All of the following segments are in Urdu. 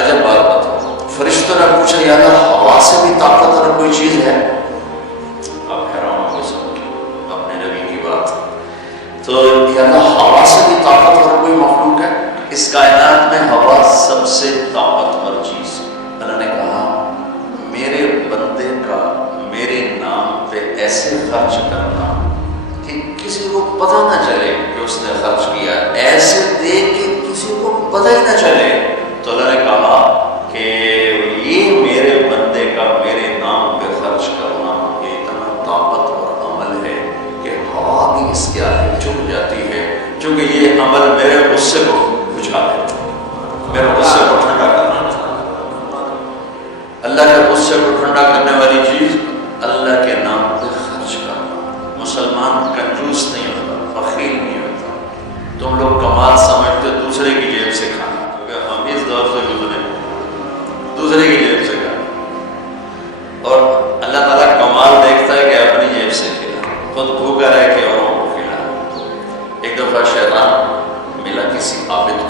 عجب بات بتاؤ، فرشتوں نے پوچھا یا اللہ ہوا سے بھی طاقتور کوئی چیز ہے؟ آپ حیران ہو گئے سب اپنے نبی کی بات. تو یا اللہ ہوا سے بھی طاقتور کوئی مخلوق ہے؟ اس کائنات میں ہوا سب سے طاقتور چیز. اللہ نے کہا میرے بندے کا میرے نام پہ ایسے خرچ کرنا کہ کسی کو پتہ نہ چلے کہ اس نے خرچ کیا، ایسے دے کہ کسی کو پتہ ہی نہ چلے. تو اللہ نے کہا کہ یہ میرے بندے کا میرے نام پہ خرچ کرنا یہ اتنا طاقتور عمل ہے کہ ہوا بھی اس کے آگے جھک جاتی ہے، چونکہ یہ عمل میرے غصے کو بجھا دیتا ہے، میرے غصے کو ٹھنڈا کرنا. اللہ کے غصے کو ٹھنڈا کرنے والی چیز اللہ کے نام پہ خرچ کرنا. مسلمان کنجوس نہیں ہوتا، بخیل نہیں ہوتا. تم لوگ کمال سمجھتے دوسرے کی جیب سے کھانا، کیونکہ ہم اس دور سے گزرے دوسرے کی جیب سے کھانا. اور اللہ تعالیٰ کمال دیکھتا ہے کہ اپنی جیب سے کھلا، خود بھوکا رہ کے اوروں کو کھلا. ایک دفعہ شیطان ملا کسی عابد کو،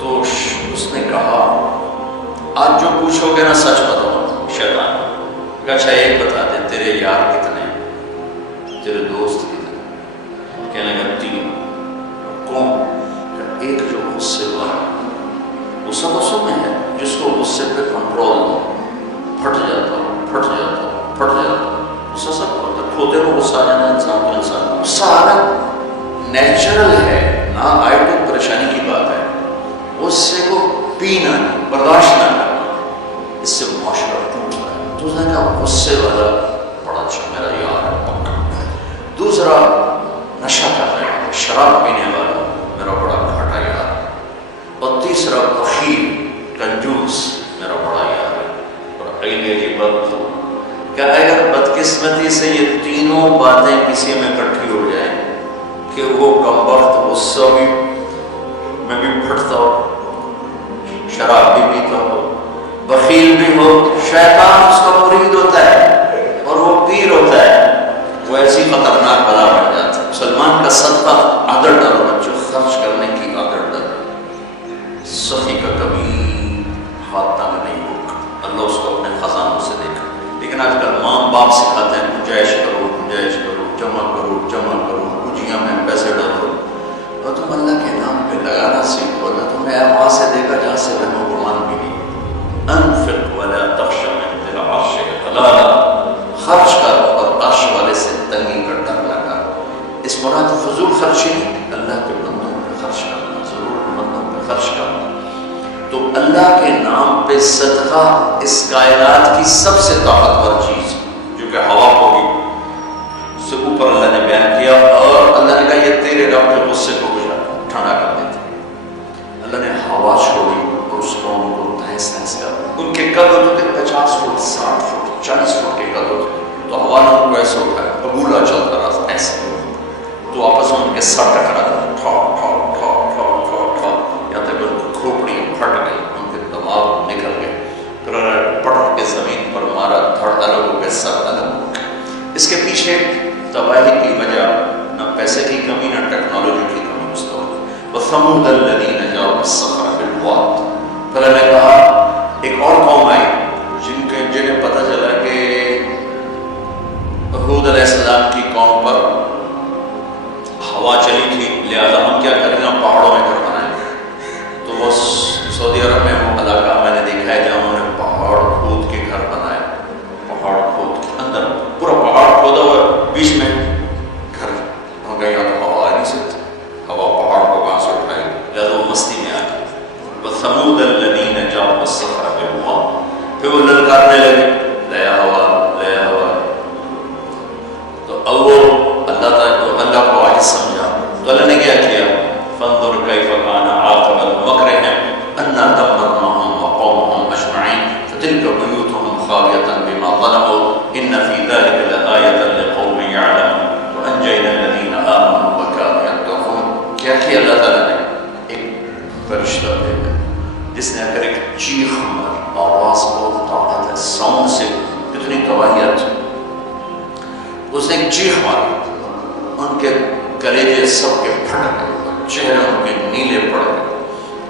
تو اس نے کہا آج جو پوچھو گے نا سچ بتاؤ. شیطان کہ اچھا ایک بتا دے، تیرے یار کتنے، تیرے دوست کتنے؟ کہنے لگا 3. کون؟ ایک جو غصے والا، غصہ غصوں میں ہے، جس کو غصے پہ کنٹرول ہو، پھٹ جاتا ہو پھٹ جاتا ہو پھٹ جاتا ہو. غصہ سب کو کھوتے کو غصہ آ جانا انسان کو، انسان کو غصہ آنا نیچرل ہے، نہ آئے تو پریشانی کی بات ہے. غصے کو پینا برداشت نہ کرنا، اس سے معاشرہ ٹوٹ رہا ہے. تو نے کہا غصے والا بڑا اچھا میرا یار ہے پکا. دوسرا نشہ کر رہا ہے، شراب پینے والا میرا بڑا گھاٹا یار. اور تیسرا بخیل کنجوس میرا بڑا یار ہے. اور عیلے کی بات کہ اگر بدقسمتی سے یہ تینوں باتیں کسی میں اکٹھی ہو جائیں کہ وہ کمبخت غصہ بھی میں بھی پھٹتا ہو، شراب بھی پیتا ہو، بخیل بھی ہو، شیطان اس کا مرید ہوتا ہے اور وہ پیر ہوتا ہے، وہ ایسی خطرناک بلا بن جاتا ہے. مسلمان کا صدقہ عادت ڈالو بچوں، خرچ کرنے کی عادت ڈالو. سخی کا کبھی ہاتھ تنگ نہیں ہوگا، اللہ اس کو اپنے خزانوں سے دیکھا. لیکن آج کل ماں باپ سکھاتے ہیں گنجائش کرو گنجائش کرو، جمع کرو جمع کرو، پوجیاں میں پیسے ڈالو. اور تم اللہ کے نام پہ لگانا سیکھو. اللہ تمہیں وہاں سے دے گا جہاں سے وہم و گمان بھی نہیں. انفق ولا تخش من ذی العرش اقلالا، خرچ کرو اور عرش والے سے تنگی کا ڈر لگا. اس مراد فضول خرچی نہیں، اللہ کے بندوں پہ خرچ کرنا، ضرور بندوں پہ خرچ کرنا. تو اللہ کے نام پہ صدقہ اس کائنات کی سب سے طاقتور چیز، جو کہ ہوا کو بھی سے اوپر اللہ نے بیان کیا. اور اللہ نے کہا یہ تیرے رب کے غصے کو ٹھنڈا کر دیتے. اللہ نے ہوا چھوڑی اور اس قوم کو تہس نہس کر. ان کے قد ہوتے 50 فٹ 60 فٹ 40 فٹ کے قد ہوتے، تو ہوا نے ان کو ایسے اٹھایا، بگولا چلتا رہا ایسے، تو آپس میں ان کے سر ٹکرا ٹھا ٹھا ٹھا ٹھا ٹھا ٹھا، یہاں تک ان کی کھوپڑیاں پھٹ گئی، ان کے دماغ نکل گئے. پھر پٹک کے زمین پر مارا، دھڑ الگ ہو گئے، سر الگ ہو گئے. اس کے پیچھے تباہی کی وجہ نہ پیسے کی کمی نہ ٹیکنالوجی کی کمی. وَثَمُودَ الَّذِينَ جَابُوا الصَّخْرَ بِالْوَادِ. پھر اللہ نے کہا ایک اور قوم آئی جنہیں پتہ چلا کہ ہود علیہ السلام کی قوم پر ہوا چلی تھی، لہذا ہم کیا کریں گے، پہاڑوں میں گھر بنائیں. تو وہ سعودی عرب میں وہ علاقہ میں نے دیکھا ہے جہاں انہوں نے پہاڑ کھود کے گھر بنائے. پہاڑ کھود کے اندر پورا پہاڑ کھودا ہوا، بیچ میں گھر. ہم کہیں یہاں تو ہوا آ نہیں سکتی، ہوا پہاڑ کو کہاں سے اٹھائے، لہذا وہ مستی میں آ گئی. وَثَمُودَ الَّذِينَ جَابُوا الصَّخْرَ بِالْوَادِ. پھر وہ للکارنے لگے لیا ہوا لیا ہوا. تو اب وہ اللہ کو آج سمجھا. تو اللہ نے کیا کیا، فَانظُرْ كَيْفَ كَانَ عَاقِبَةُ مَكْرِهِمْ أَنَّا دَمَّرْنَاهُمْ وَقَوْمَهُمْ أَجْمَعِينَ فَتِلْكَ بُيُوتُهُمْ خَاوِيَةً بِمَا ظَلَمُوا إِنَّ فِي ذَلِكَ لَآيَةً لِقَوْمٍ يَعْلَمُونَ وَأَنجَيْنَا الَّذِينَ آمَنُوا وَكَانُوا يَتَّقُونَ. کیا کیا اللہ تعالیٰ نے، ایک فرشتہ بھیجا جس نے اگر ایک چیخ ماری، آواز بہت طاقت ہے، ساؤنڈ سے کتنی تباہیت. اس نے ایک چیخ ماری، ان کے کلیجے سب کے پھٹ گئے، چہرے ان کے نیلے پڑ گئے،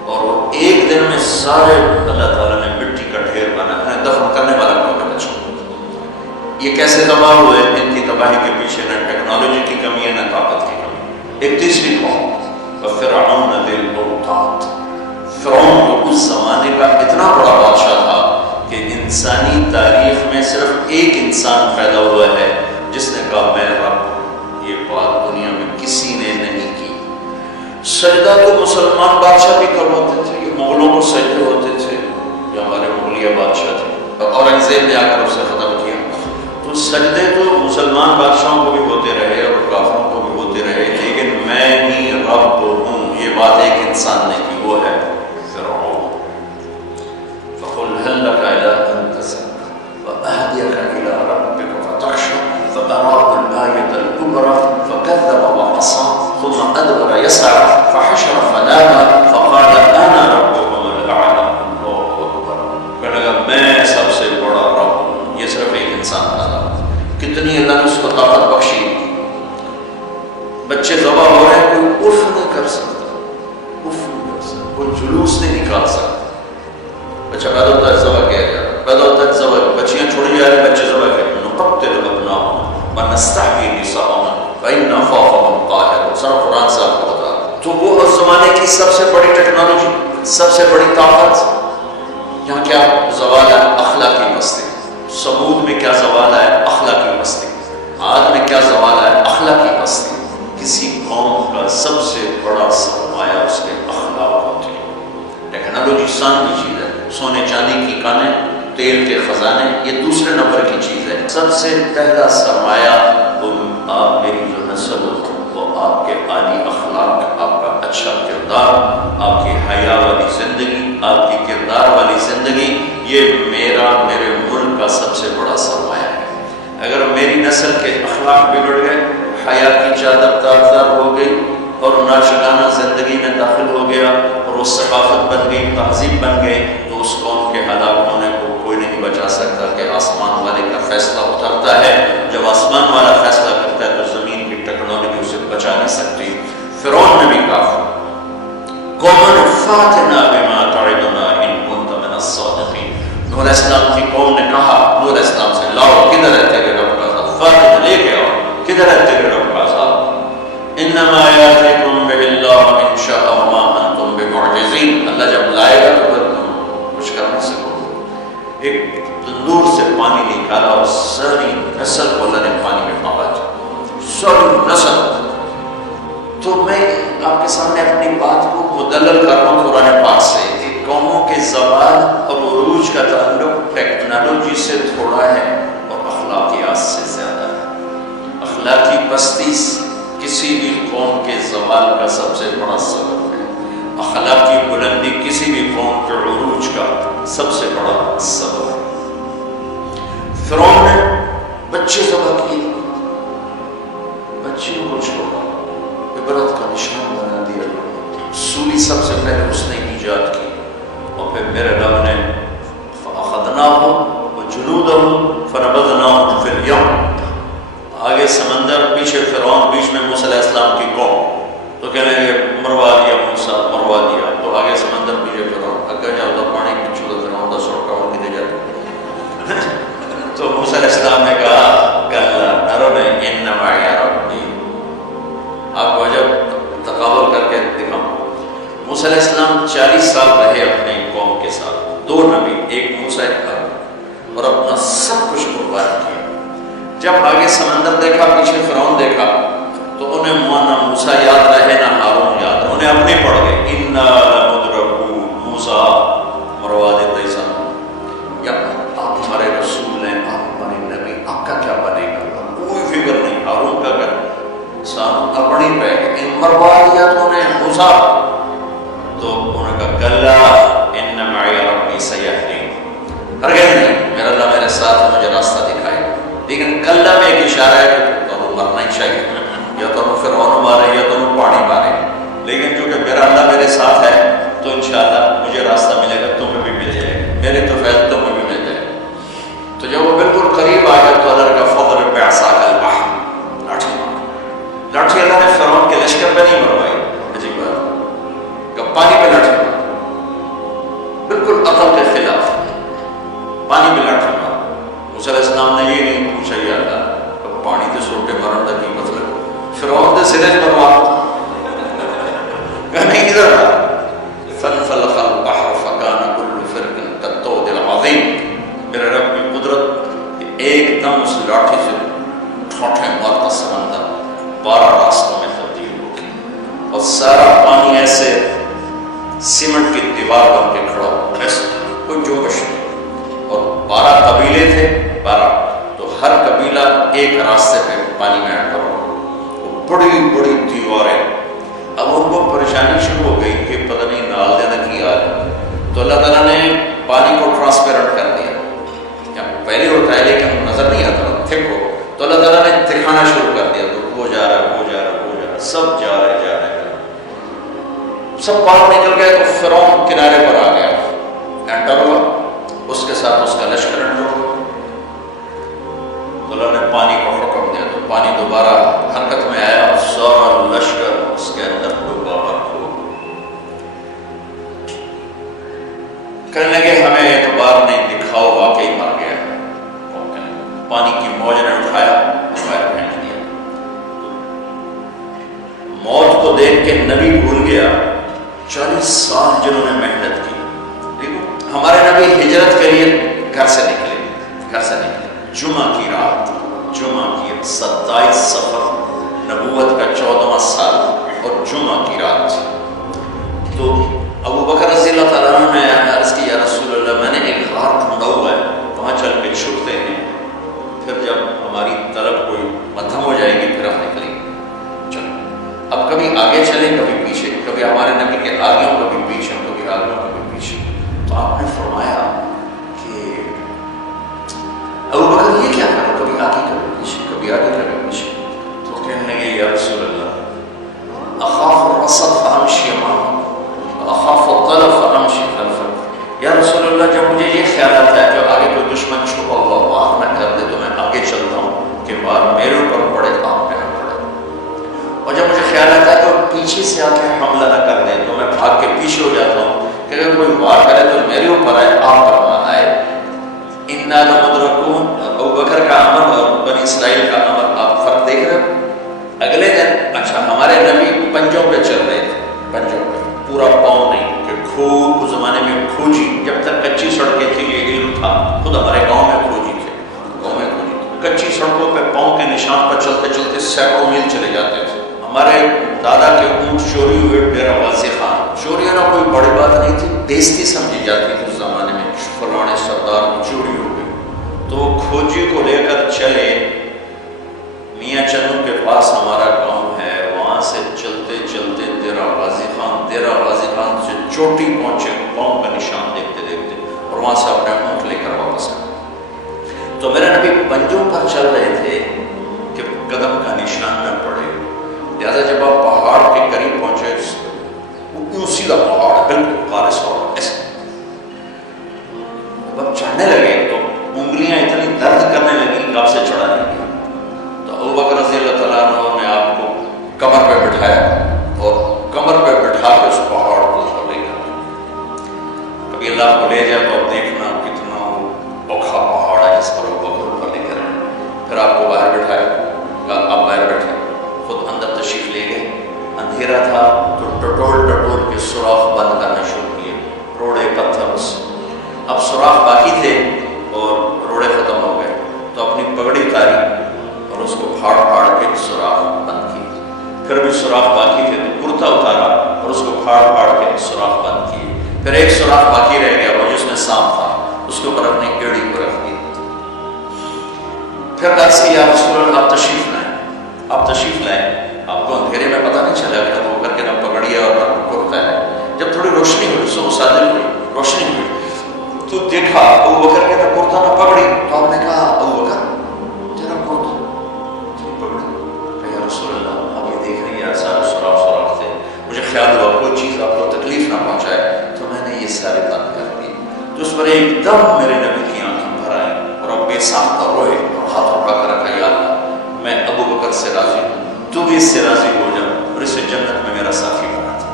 اور وہ ایک دن میں سارے اللہ تعالیٰ نے مٹی کا ڈھیر بنا، انہیں دفن کرنے والا کوئی نہ بچا۔ یہ کیسے تباہ ہوئے؟ ان کی تباہی کے پیچھے نہ ٹیکنالوجی کی کمی ہے نہ طاقت کی کمی۔ ایک تیسری قوم فرعون ذی الاوتاد، فرعون جو اس زمانے کا اتنا بڑا بادشاہ تھا کہ انسانی تاریخ میں صرف ایک انسان پیدا ہوا ہے جس نے کہا میں رب، یہ بات دنیا میں کسی نے نہیں کی۔ سجدہ تو مسلمان بادشاہ بھی کرواتے تھے، یہ مغلوں کو سجدے ہوتے تھے جو ہمارے مغلیہ بادشاہ تھے، اورنگزیب نے آ کر اسے ختم کیا۔ تو سجدے تو مسلمان بادشاہوں کو بھی ہوتے رہے اور کافروں کو بھی ہوتے رہے، لیکن میں ہی رب ہوں یہ بات ایک انسان نے کی، وہ ہے فرعون۔ فقل هل لك إلى أن تزكى وأهديك إلى ربك فتخشى فأراه الآية الكبرى فكذب وعصى ثم أدبر يسعى فحشر فنادى فقال أنا ربكم الأعلى۔ الله أكبر، کہنے لگا میں سب سے بڑا رب ہوں۔ یہ صرف ایک انسان تھا، کتنی اللہ نے اس کو طاقت بخشی۔ بچے ذبح ہو رہے ہیں، کوئی اف نہیں کر سکتا، اف نہیں کر سکتا، کوئی جلوس نہیں نکال سکتا۔ بچہ پیدا ہوتا ہے ذبح کیا گیا، پیدا ہوتا ہے ذبح، بچیاں چھوڑی جا رہی بچے ذبح کیا، نقتل ابناءهم ونستحيي نساءهم فإن خافهم قاهر۔ سارا قرآن سے آپ کو بتا۔ تو وہ اس زمانے کی سب سے بڑی ٹیکنالوجی، سب سے بڑی طاقت، یہاں کیا زوال ہے؟ اخلاقی پستی۔ ثمود میں کیا زوال ہے؟ اخلاقی پستی۔ عاد میں کیا زوال ہے؟ اخلاقی پستی۔ کسی قوم کا سب سے بڑا سرمایہ اس کے اخلاق ہوتے ہیں۔ ٹیکنالوجی سان کی چیز ہے، سونے چاندی کی کانیں، تیل کے خزانے، یہ دوسرے نمبر کی چیز ہے۔ سب سے پہلا سرمایہ وہ آپ میری جو نسل ہو، وہ آپ کے عالی اخلاق، آپ کا اچھا کردار، آپ کی حیا والی زندگی، آپ کی کردار والی زندگی، یہ میرے ملک کا سب سے بڑا سرمایہ ہے۔ اگر میری نسل کے اخلاق بگڑ گئے، حیا کی چادر تابدار ہو گئی اور ناشکانہ زندگی میں داخل ہو گیا اور وہ ثقافت بن گئی، تہذیب بن گئی، تو اس قوم کے ہلاک ہونے کو کوئی نہیں بچا سکتا کہ آسمان والے کا فیصلہ اترتا ہے۔ جب آسمان والا فیصلہ کرتا ہے تو زمین کی ٹیکنالوجی اسے بچا نہیں سکتی۔ فرعون نے بھی کہا قوم فاتنا بما تعدنا ان كنت من الصادقین۔ نوح علیہ السلام کی قوم نے کہا نوح علیہ السلام سے، لاؤ کدھر ہے تیرے رب کا عذاب، فاتنا لے کے آؤ، کدھر ہے تیرے رب کا عذاب؟ انما یاتیکم بہ اللہ ان شاء وما انتم بمعجزین۔ اللہ جب لائے گا تو پھر تم کچھ کر نہیں سکو۔ ایک تندور سے پانی نکالا اور ساری نسل کو اللہ نے پانی میں پالا، ساری نسل۔ تو میں آپ کے سامنے اپنی بات کو مدلل کر رہا ہوں قرآن پاک سے کہ قوموں کے زوال اور عروج کا تعلق ٹیکنالوجی سے تھوڑا ہے اور اخلاقیات سے زیادہ ہے۔ اخلاقی پستی کسی بھی قوم کے زوال کا سب سے بڑا سبب ہے، اخلاقی بلندی کسی بھی قوم کے عروج کا سب سے بڑا سبب ہے۔ فرعون نے بچے ذبح کیے، بچیوں کو چھوڑا، عبرت کا نشان بنا دیا۔ سولی سب سے پہلے اس نے ایجاد کی اور پھر میرے رب نے فَأَخَذْنَاهُ وَجُنُودَهُ فَنَبَذْنَاهُمْ فِي الْيَمِّ۔ آگے سمندر، پیچھے فرعون، بیچ میں موسیٰ علیہ السلام کی قوم، تو کہنے لگے مروا دیا موسیٰ، مروا دیا۔ تو آگے سمندر، پیچھے فرعون، اگر جاؤ تو پانی پچھو تو فرعون دا سڑکا ہو کدے جاتے۔ تو موسیٰ علیہ السلام نے کہا کلا نرنے ان معی ربی۔ آپ کو جب تقابل کر کے دکھاؤں، موسیٰ علیہ السلام 40 سال رہے اپنے قوم کے ساتھ، 2 نبی، ایک موسیٰ ایک ہارون، اور اپنا سب کچھ قربان کیا۔ جب آگے سمندر دیکھا، پیچھے فرعون دیکھا، تو انہیں نہ موسیٰ یاد رہے نہ ہارون یاد، انہیں اپنے پڑھ گئے انا لمدرکون، موسیٰ مروا دیتے سن، یا آپ ہمارے رسول ہیں، آپ ہمارے نبی، آپ کا کیا بنے گا؟ کوئی فکر نہیں، ہارون کا کر سان اپنی پہ ان مروا دیا تو انہیں موسیٰ، تو انہوں نے کہا کلا ان معی ربی سیہدین، ہرگز نہیں، میرا اللہ میرے ساتھ مجھے راستہ دکھائے۔ لیکن کلا میں ایک اشارہ ہے کہ تو مرنا ہی چاہیے، یا تو فرعون مارے یا تو پانی مارے، لیکن چونکہ میرا اللہ میرے ساتھ ہے تو انشاءاللہ مجھے راستہ ملے گا، تمہیں بھی مل جائے گا، میرے تو فیض تمہیں بھی مل جائے گا۔ تو جب وہ بالکل قریب آ گیا تو اللہ کا فضل بعصاک البحر، لاٹھی مار، لاٹھی اللہ نے فرعون کے لشکر پہ نہیں مروائی، عجیب بات، کہ پانی پہ لاٹھی مار، سیمنٹ کی دیوار بن کے کھڑا ہو، ایسا کوئی جوش نہیں۔ اور 12 قبیلے تھے، 12، تو ہر قبیلہ ایک راستے پہ پانی میں آتا ہو، وہ بڑی بڑی دیواریں۔ اب ان کو پریشانی شروع ہو گئی کہ پتہ نہیں نال دینا کی آ ہے، تو اللہ تعالیٰ نے پانی کو ٹرانسپیرنٹ کر دیا۔ پہلے ہوتا ہے لیکن نظر نہیں آتا تھک ہو، تو اللہ تعالیٰ نے دکھانا شروع کر دیا، تو وہ جا رہا ہے، وہ جا رہا ہے، وہ جا رہا ہے، سب جا رہے، سب باہر نکل گئے۔ تو فرعون کنارے پر آ گیا، انٹر ہوا، اس کے ساتھ اس کا لشکر انٹر ہوا۔ تو اللہ نے پانی کو حکم دیا، تو پانی دوبارہ حرکت میں آیا، سارا لشکر اس کے اندر ڈوبا ہوا۔ کہنے لگے ہمیں اعتبار نہیں، دکھاؤ واقعی مر گیا۔ پانی کی موج نے اٹھایا، باہر پھینک دیا۔ موت کو دیکھ کے نبی بھول گیا 40 سال جنہوں نے محنت کی۔ دیکھو ہمارے نبی ہجرت کے لیے گھر سے نکلے، جمعہ کی رات، جمعہ کی 27 صفر، نبوت کا 14واں سال اور جمعہ کی رات۔ تو ابو بکر رضی اللہ تعالیٰ عنہ نے عرض کی، یا رسول اللہ میں نے ایک غار ڈھونڈا ہوا ہے، وہاں چل کے چھپتے ہیں، پھر جب ہماری طلب کوئی مدھم ہو جائے گی پھر ہم نکلیں گے۔ چلو اب کبھی آگے چلیں کبھی پیچھے، کبھی ہمارے نبی کے آگے ہوں کبھی پیچھے، کبھی آگے ہوں کبھی پیچھے۔ تو آپ نے فرمایا کہ ابو بکر یہ کیا کرو، کبھی آگے کبھی پیچھے، کبھی آگے کبھی پیچھے۔ تو کہنے لگے یا رسول اللہ اخاف الرصد فامشی امامہ اخاف الطلب فامشی خلفہ۔ یا رسول اللہ جب مجھے یہ خیال آتا ہے کہ آگے کوئی دشمن چھپا ہوا واہ نہ کر دے تو میں آگے چلتا ہوں کہ بار میرے اوپر پڑے آپ پہ نہ پڑے، اور جب مجھے خیال آتا ہے کہ وہ پیچھے سے آ کے حملہ نہ کر دیں تو میں بھاگ کے پیچھے ہو جاتا ہوں کہ اگر کوئی وار کرے تو میرے اوپر آئے، آپ پر نہ آئے۔ انا لمدرکون، ابو بکر کا عمل اور بنی اسرائیل کا عمل آپ فرق دیکھ رہے ہو۔ اگلے دن اچھا ہمارے نبی پنجوں پہ چل رہے تھے، پنجوں پہ، پورا پاؤں نہیں، کہ اس زمانے میں کھوجی، جب تک کچی سڑکیں تھی یہ علم تھا، خود ہمارے گاؤں میں کھوجی تھے، گاؤں میں کھوجی تھے، کچی سڑکوں پہ پاؤں کے نشان پر چلتے چلتے سینکڑوں میل چلے جاتے تھے۔ ہمارے دادا کے اونٹ چوری ہوئے ڈیرہ غازی خان، چوری ہونا کوئی بڑی بات نہیں تھی، بیزتی سمجھی جاتی تھی اس زمانے میں، فلانے سردار چوری ہو گئی، تو وہ کھوجی کو لے کر چلے میاں چنو کے پاس ہمارا گاؤں ہے، وہاں سے چلتے چلتے ڈیرہ غازی خان سے چوٹی پہنچے، پاؤں کا نشان دیکھتے دیکھتے، اور وہاں سے اپنے اونٹ لے کر واپس آئے۔ تو میرے نبی پنجوں پر چل رہے تھے کہ قدم کا نشان نہ پڑے، لہٰذا جب آپ پہاڑ کے قریب پہنچے، وہ سیدھا پہاڑ بالکل خالص پہاڑ ایسے، جب آپ چڑھنے لگے تو انگلیاں اتنی درد کرنے لگی کہ آپ سے چڑھا نہیں گیا۔ تو ابو بکر رضی اللہ تعالیٰ عنہ نے آپ کو کمر پہ بٹھایا اور کمر پہ بٹھا کے اس پہاڑ کو اوپر لے گیا۔ کبھی اللہ کو لے جائے تو آپ دیکھنا کتنا اوکھا پہاڑ ہے جس پر ابو بکر اوپر لے کر، پھر آپ کو باہر بٹھایا، آپ باہر بیٹھے، خود اندر تشریف لے گئے۔ اندھیرا تھا تو ٹٹول کے سوراخ بند کرنا شروع کیے، روڑے پتھر سے، اب سوراخ باقی تھے اور روڑے ختم ہو گئے، تو اپنی پگڑی اتاری اور اس کو پھاڑ کے سوراخ بند کیے، پھر بھی سوراخ باقی تھے تو کرتا اتارا اور اس کو پھاڑ کے سوراخ بند کیے، پھر ایک سوراخ باقی رہ گیا وہ جس میں سانپ تھا، اس کے اوپر اپنی کیڑی کو رکھ دی، پھر عرض کیا یا رسول اللہ آپ تشریف لائیں، آپ کو اندھیرے میں پتہ نہیں چلا کہ وہ کر کے نہ پکڑی ہے اور نہ کرتا ہے۔ جب تھوڑی روشنی ہوئی، صبح صادق ہوئی، روشنی ہوئی تو دیکھا ابو بکر کے نہ کرتا نہ پکڑی، تو آپ نے کہا ابو بکر تیرا کرتا پکڑی، کہ یا رسول اللہ آپ یہ دیکھ رہی ہے سارے سوراخ تھے، مجھے خیال ہوا کوئی چیز آپ کو تکلیف نہ پہنچائے تو میں نے یہ سارے بند کر دیے۔ تو اس پر ایک دم میرے نبی کی آنکھیں بھر آئیں اور اب بے ساختہ روئے اور ہاتھ اٹھا کر رکھا، یا اللہ میں ابو بکر سے راضی ہوں، تو بھی اس سے راضی ہو جا اور اسے جنت میں میرا ساتھی بنا تھا۔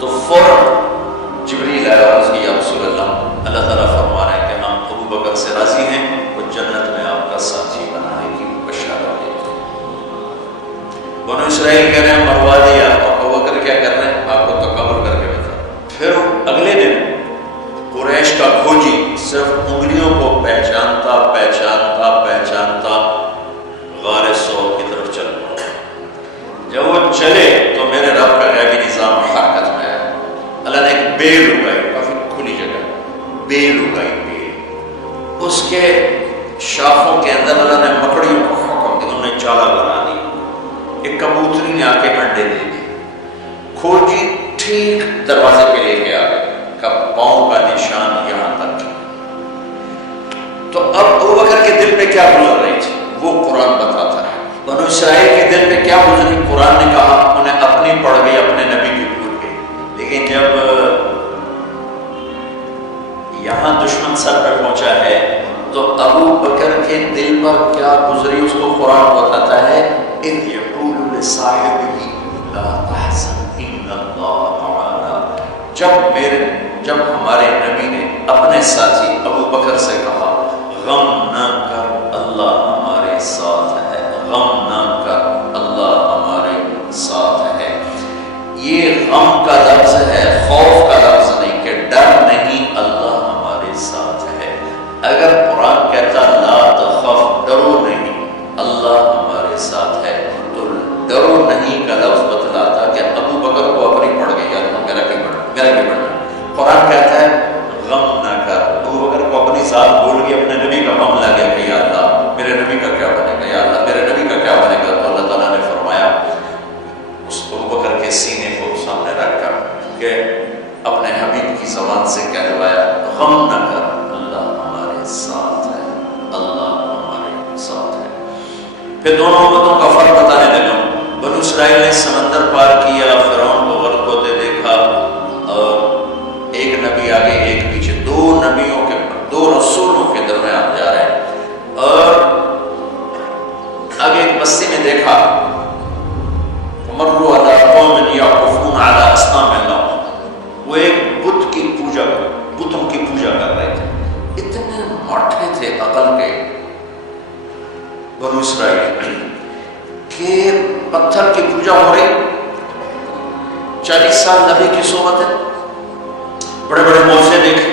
تو فوراً جبریل آیا اور اس کی یا رسول اللہ، اللہ تعالیٰ فرما رہے ہیں کہ ہم ابو بکر سے راضی ہیں، وہ جنت میں آپ کا ساتھی بنانے کی بشارت دیتے ہیں۔ بنو اسرائیل کہہ رہے ہیں مروا دیا، اور ابو بکر کیا کر رہے ہیں آپ کو تکبر کر کے بتا۔ پھر اگلے دن قریش کا کھوجی صرف انگلیوں کو پہچانتا غار سور کی طرف چل پڑا۔ جب وہ چلے تو میرے رب کا غیبی نظام حرکت میں آیا، اللہ نے ایک بیل اگائی، کافی کھلی جگہ، بیل اگائی، بیل، اس کے شاخوں کے اندر اللہ نے مکڑیوں کو حکم دیا، انہوں نے چالا بنا دی، ایک کبوتری نے آ کے انڈے دے دی، کھوجی ٹھیک دروازے پہ لے کے آ گئے، پاؤں کا نشان یہاں تک۔ تو اب ابو بکر کے دل پہ کیا گزر رہی تھی وہ قرآن بتاتا ہے، بنو اسرائیل کے دل پہ کیا گزری، قرآن نے کہا انہیں اپنی پڑھ گئی، اپنے نبی کی بھول گئی، لیکن جب یہاں دشمن سر پہ پہنچا ہے تو ابو بکر کے دل پر کیا گزری اس کو قرآن بتاتا ہے، اذ یقول لصاحبہ لا تحزن ان اللہ معنا، جب ہمارے نبی نے اپنے ساتھی ابو بکر سے کہا غم نہ کر اللہ ہمارے ساتھ ہے، غم نہ کر اللہ ہمارے ساتھ ہے، یہ غم کا لفظ ہے، خوف کا لفظ نہیں، کہ ڈر نہیں، اللہ ہمارے ساتھ ہے۔ اگر قرآن کہتا لا تخف، ڈرو نہیں، اللہ ہمارے ساتھ ہے، تو ڈرو نہیں کا لفظ بتلاتا کہ ابو بکر کو اپنی پڑ گئی، یار میرا کی بڑھنا۔ قرآن کہتا ہے غم نہ کر، ابو بکر کو اپنی ذات بھول گئی، اپنے نبی کا غم لگے کہ یا اللہ میرے نبی کا کیا بنے گا، یا اللہ میرے نبی کا کیا بنے گا، تو اللہ تعالیٰ نے فرمایا اس ابو بکر کے سینے کو سامنے رکھ کر کہ اپنے حبیب کی زبان سے کہلوایا غم نہ کر اللہ ہمارے ساتھ ہے، اللہ ہمارے ساتھ ہے۔ پھر دونوں امتوں کا فرق بتانے لگا، بنو اسرائیل نے سمندر پار کیا، فرعون کو غرق ہوتے دیکھا، اور ایک نبی آگے ایک پیچھے، دو رسولوں کے درمیان جا رہے ہیں، اور آگے ایک بستی میں دیکھا مروا علی قوم یعکفون علی اصنام اللہ، وہ ایک بتوں کی پوجا کر رہے تھے، اتنے مٹھے تھے عقل کے بنو اسرائیل کہ پتھر کی پوجا ہو رہی، 40 سال نبی کی صحبت ہے، بڑے بڑے معجزے دیکھے،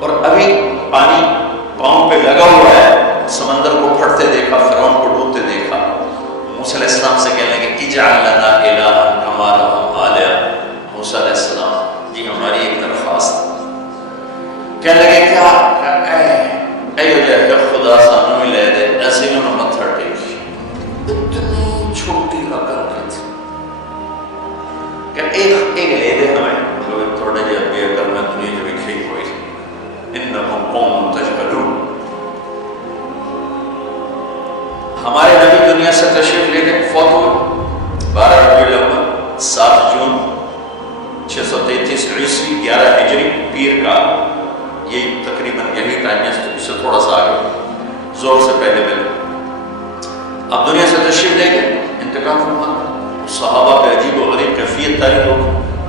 اور ابھی پانی پاؤں پہ لگا ہوا ہے، سمندر کو پھٹتے دیکھا، فرعون کو ڈوبتے دیکھا، موسیٰ علیہ السلام سے کہنے لگے اجعل لنا الہا کما لہم آلہہ، موسیٰ علیہ السلام جی ہماری ایک درخواست، کہنے لگے کیا، اے جو خدا سانوی لے دے، ایسے میں انہوں پتھر ٹیکی، اتنی چھوٹی عقل کی تھی کہ ایک لے دے ہمیں، تھوڑے جب بھی اگر میں دنیا جو بھی کھئی ہوئی انہم قوم تجہلون۔ ہمارے نبی دنیا سے تشریف لے کے فوت ہوئے 12 ربیع الاول 7 جون 633 عیسوی 11 ہجری پیر کا، یہ تقریباً یہی ٹائم ہے، اس سے تھوڑا سا آگے زور سے پہلے اب دنیا سے تشریف لے کے انتقال فرما، صحابہ پہ عجیب و غریب کیفیت تاریخ ہو،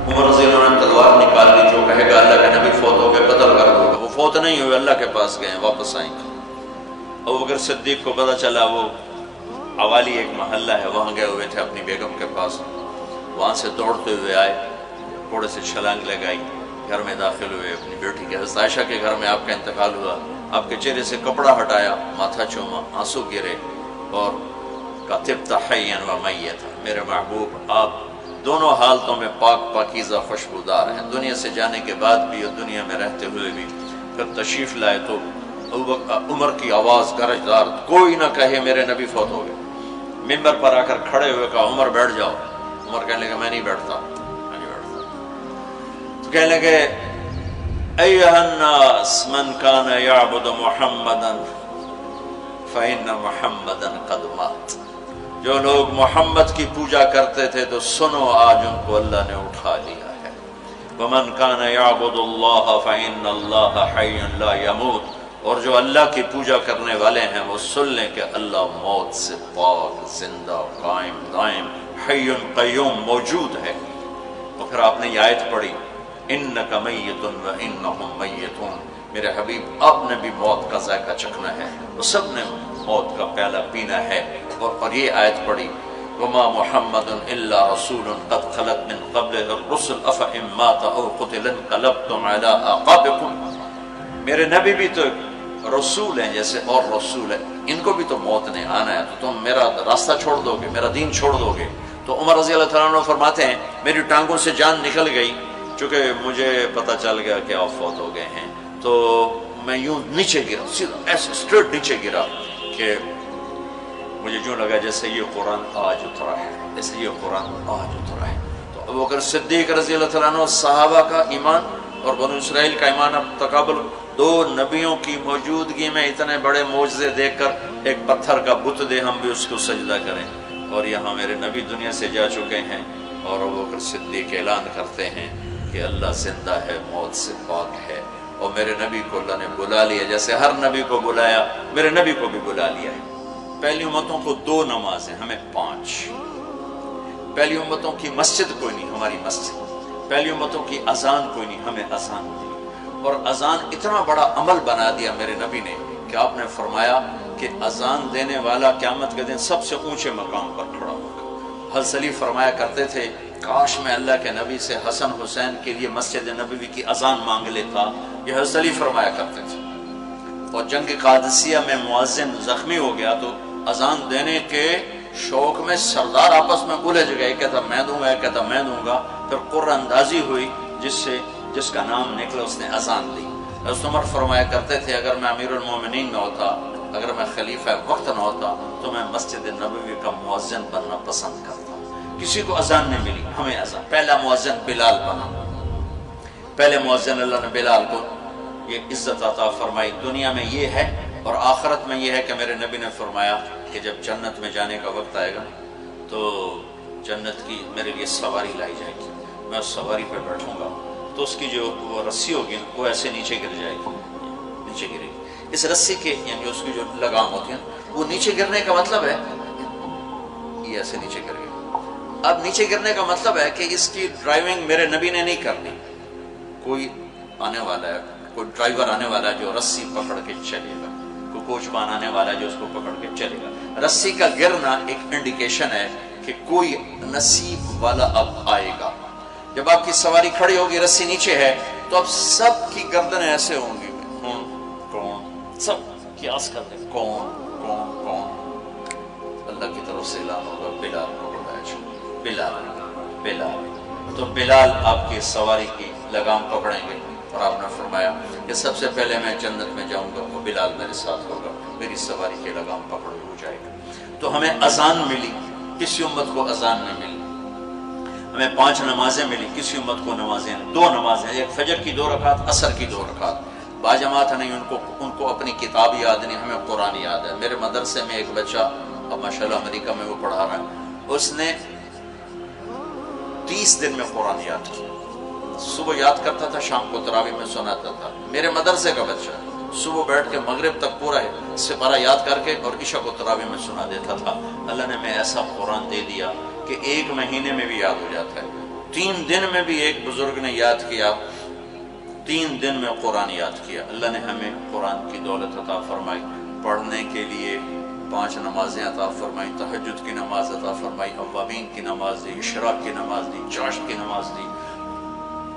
عمر رضی اللہ عنہ نے تلوار نکال لی، جو کہے گا اللہ کے نبی فوت ہو گئے قتل کر دو گا، وہ فوت نہیں ہوئے، اللہ کے پاس گئے، واپس آئیں گے۔ ابو بکر صدیق کو پتہ چلا، وہ عوالی ایک محلہ ہے، وہاں گئے ہوئے تھے اپنی بیگم کے پاس، وہاں سے دوڑتے ہوئے آئے، تھوڑے سے چھلانگ لگائی، گھر میں داخل ہوئے، اپنی بیٹی کے حضرت عائشہ کے گھر میں آپ کا انتقال ہوا، آپ کے چہرے سے کپڑا ہٹایا، ماتھا چوما، آنسو گرے، اور کہا طبت حیا و میتا، میرے محبوب آپ دونوں حالتوں میں پاک پاکیزہ خوشبودار ہیں، دنیا سے جانے کے بعد بھی اور دنیا میں رہتے ہوئے بھی۔ پھر تشریف لائے تو عمر کی آواز گرجدار، کوئی نہ کہے میرے نبی فوت ہو گئے، ممبر پر آ کر کھڑے ہوئے کہا عمر بیٹھ جاؤ، عمر کہنے لگا میں نہیں بیٹھتا، تو کہنے لگے ایھا الناس من کان یعبد محمدا فإن محمدا قد مات، جو لوگ محمد کی پوجا کرتے تھے تو سنو آج ان کو اللہ نے اٹھا لیا ہے، ومن کان یعبد اللہ فإن اللہ حی لا یموت، اور جو اللہ کی پوجا کرنے والے ہیں وہ سن لیں کہ اللہ موت سے پاک، زندہ، قائم دائم، حی قیوم موجود ہے۔ اور پھر آپ نے یہ آیت پڑھی انک میت وانہم میتون، میرے حبیب آپ نے بھی موت کا ذائقہ چکھنا ہے، وہ سب نے موت کا پیالہ پینا ہے۔ اور یہ آیت پڑھی وما محمد الا رسول قد خلت من قبلہ الرسل افإن مات او قتل انقلبتم علی اعقابکم، میرے نبی بھی تو رسول ہیں جیسے اور رسول ہیں، ان کو بھی تو موت نے آنا ہے، تو تم میرا راستہ چھوڑ دو گے، میرا دین چھوڑ دو گے۔ تو عمر رضی اللہ تعالیٰ عنہ فرماتے ہیں میری ٹانگوں سے جان نکل گئی چونکہ مجھے پتہ چل گیا کہ آپ فوت ہو گئے ہیں، تو میں یوں نیچے گرا، سیدھا ایسے اسٹریٹ نیچے گرا کہ مجھے یوں لگا جیسے یہ قرآن آج اترا ہے، جیسے یہ قرآن آج اترا ہے۔ تو ابوبکر صدیق رضی اللہ تعالیٰ عنہ صحابہ کا ایمان اور بنو اسرائیل کا ایمان اب تقابل، دو نبیوں کی موجودگی میں اتنے بڑے معجزے دیکھ کر ایک پتھر کا بت دے ہم بھی اس کو سجدہ کریں، اور یہاں میرے نبی دنیا سے جا چکے ہیں اور ابوبکر صدیق اعلان کرتے ہیں کہ اللہ زندہ ہے، موت سے پاک ہے، اور میرے نبی کو اللہ نے بلا لیا جیسے ہر نبی کو بلایا، میرے نبی کو بھی بلا لیا ہے۔ پہلی امتوں کو 2 نمازیں، ہمیں 5۔ پہلی امتوں کی مسجد کوئی نہیں، ہماری مسجد۔ پہلی امتوں کی اذان کوئی نہیں، ہمیں اذان دی، اور اذان اتنا بڑا عمل بنا دیا میرے نبی نے کہ آپ نے فرمایا کہ اذان دینے والا قیامت کے دن سب سے اونچے مقام پر کھڑا ہوگا۔ حضرت علی فرمایا کرتے تھے کاش میں اللہ کے نبی سے حسن حسین کے لیے مسجد نبوی کی اذان مانگ لیتا، یہ حضرت علی فرمایا کرتے تھے۔ اور جنگ قادسیہ میں مؤذن زخمی ہو گیا تو اذان دینے کے شوق میں سردار آپس میں الجھ گئے، ایک کہتا میں دوں گا، ایک کہتا میں دوں گا، پھر قرہ اندازی ہوئی جس کا نام نکلا اس نے اذان دی۔ حضرت عمر فرمایا کرتے تھے اگر میں امیر المومنین نہ ہوتا، اگر میں خلیفہ وقت نہ ہوتا تو میں مسجد نبوی کا مؤذن بننا پسند کرتا۔ کسی کو اذان نہیں ملی، ہمیں اذان۔ پہلا مؤذن بلال بنا، پہلے مؤذن اللہ نے بلال کو یہ عزت عطا فرمائی۔ دنیا میں یہ ہے اور آخرت میں یہ ہے کہ میرے نبی نے فرمایا کہ جب جنت میں جانے کا وقت آئے گا تو جنت کی میرے لیے سواری لائی جائے گی، میں اس سواری پہ بیٹھوں گا تو اس کی جو وہ رسی ہوگی وہ ایسے نیچے گر جائے گی، نیچے گرے گی۔ اس رسی کے یعنی اس کی جو لگام ہوتی ہے وہ نیچے گرنے کا مطلب ہے یہ ایسے نیچے گر گئی۔ اب نیچے گرنے کا مطلب ہے کہ اس کی ڈرائیونگ میرے نبی نے نہیں کرنی، کوئی آنے والا ہے، کوئی ڈرائیور آنے والا ہے جو رسی پکڑ کے چلے گا، کوئی کوچوان آنے والا ہے جو اس کو پکڑ کے چلے گا۔ رسی کا گرنا ایک انڈیکیشن ہے کہ کوئی نصیب والا اب آئے گا۔ جب آپ کی سواری کھڑی ہوگی، رسی نیچے ہے، تو اب سب کی گردنیں ایسے ہوں گی، کون، سب قیاس کر دیں کون کون کون۔ اللہ کی طرف سے اعلان ہوگا بلال کو بلایا جائے، بلال بلال۔ تو بلال آپ کی سواری کی لگام پکڑیں گے، اور آپ نے فرمایا کہ سب سے پہلے میں جنت میں جاؤں گا، وہ بلال میرے ساتھ ہوگا، میری سواری کی لگام پکڑ ہو جائے گا۔ تو ہمیں اذان ملی، کسی امت کو اذان نہیں ملی۔ ہمیں 5 نمازیں ملی، کسی امت کو نمازیں 2 نمازیں، ایک فجر کی 2 رکعت، عصر کی 2 رکعت۔ باجماعت نہیں، ان کو اپنی کتاب یاد نہیں، ہمیں قرآن یاد ہے۔ میرے مدرسے میں ایک بچہ اب ماشاءاللہ امریکہ میں وہ پڑھا رہا ہے، اس نے 30 دن میں قرآن یاد کیا۔ صبح یاد کرتا تھا، شام کو تراویح میں سناتا تھا۔ میرے مدرسے کا بچہ صبح بیٹھ کے مغرب تک پورا سپارہ یاد کر کے اور عشاء کو تراویح میں سنا دیتا تھا۔ اللہ نے میں ایسا قرآن دے دیا کہ 1 مہینے میں بھی یاد ہو جاتا ہے۔ 3 دن میں بھی ایک بزرگ نے یاد کیا، 3 دن میں قرآن یاد کیا۔ اللہ نے ہمیں قرآن کی دولت عطا فرمائی، پڑھنے کے لیے 5 نمازیں عطا فرمائی، تہجد کی نماز عطا فرمائی، اوابین کی نماز دی، اشراق کی نماز دی، چاشت کی نماز دی۔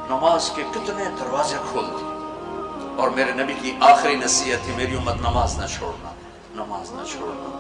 نماز کے کتنے دروازے کھول دی، اور میرے نبی کی آخری نصیحت تھی میری امت نماز نہ چھوڑنا، نماز نہ چھوڑنا۔